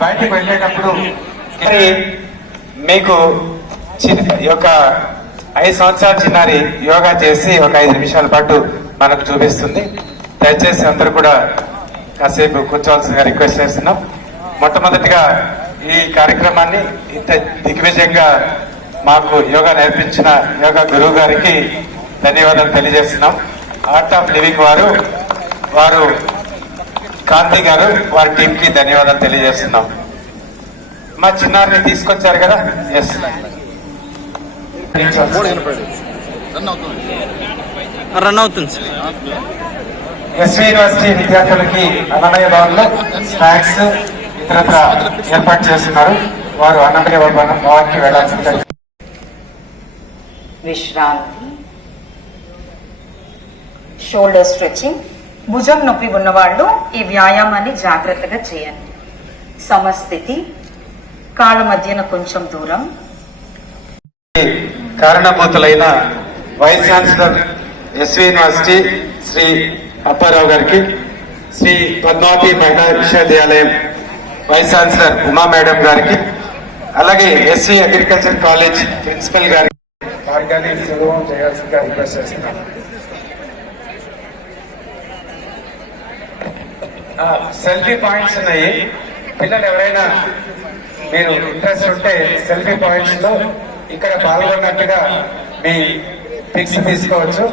బయటకు వెళ్ళేటప్పుడు మరి మీకు చిన్న ఈ యొక్క ఐదు సంవత్సరాల చిన్నారి యోగా చేసి ఒక ఐదు నిమిషాల పాటు మనకు చూపిస్తుంది. దయచేసి అందరూ కూడా కాసేపు కూర్చోవలసిందిగా రిక్వెస్ట్ చేస్తున్నాం. మొట్టమొదటిగా ఈ కార్యక్రమాన్ని ఇంత దిగ్విజయంగా మాకు యోగా నేర్పించిన యోగా గురువు గారికి ధన్యవాదాలు తెలియజేస్తున్నాం. ఆర్ట్ ఆఫ్ లివింగ్ వారు వారు కాంతి గారు వారి టీం కి ధన్యవాదాలు తెలియజేస్తున్నాం. మా చిన్నారిని తీసుకొచ్చారు కదా? ఎస్ రన్ అవుతుంది ఎస్వి యూనివర్సిటీ విద్యార్థులకి అన్నమయ్య భవన్లో స్నాక్స్ ఇతరత్ర ఏర్పాటు చేస్తున్నారు. వారు అన్నమయ్య భవన్కి వెళ్ళాల్సింది. విశ్రాంతి షోల్డర్ స్ట్రెచింగ్ భుజం నొప్పి ఉన్నవాళ్ళు ఈ వ్యాయామాన్ని జాగ్రత్తగా చేయండి. సమస్థితి కాళ్ళ మధ్యన కొంచెం దూరం. కారణభూతులైన vice chancellor SV university Shri Apparao గారికి శ్రీ పద్మావతి మహిళా విశ్వవిద్యాలయం వైస్ ఛాన్సలర్ ఉమా మేడం గారికి అలాగే ఎస్వి అగ్రికల్చర్ కాలేజ్ ప్రిన్సిపల్ గారికి మార్గాన్ని సులభం చేయాల్సిందిగా రిక్వెస్ట్ చేస్తున్నాను. సెల్ఫీ పాయింట్స్ ఉన్నాయి. పిల్లలు ఎవరైనా మీరు ఇంట్రెస్ట్ ఉంటే సెల్ఫీ పాయింట్స్లో ఇక్కడ పాల్గొన్నట్టుగా మీ పిక్స్ తీసుకోవచ్చు.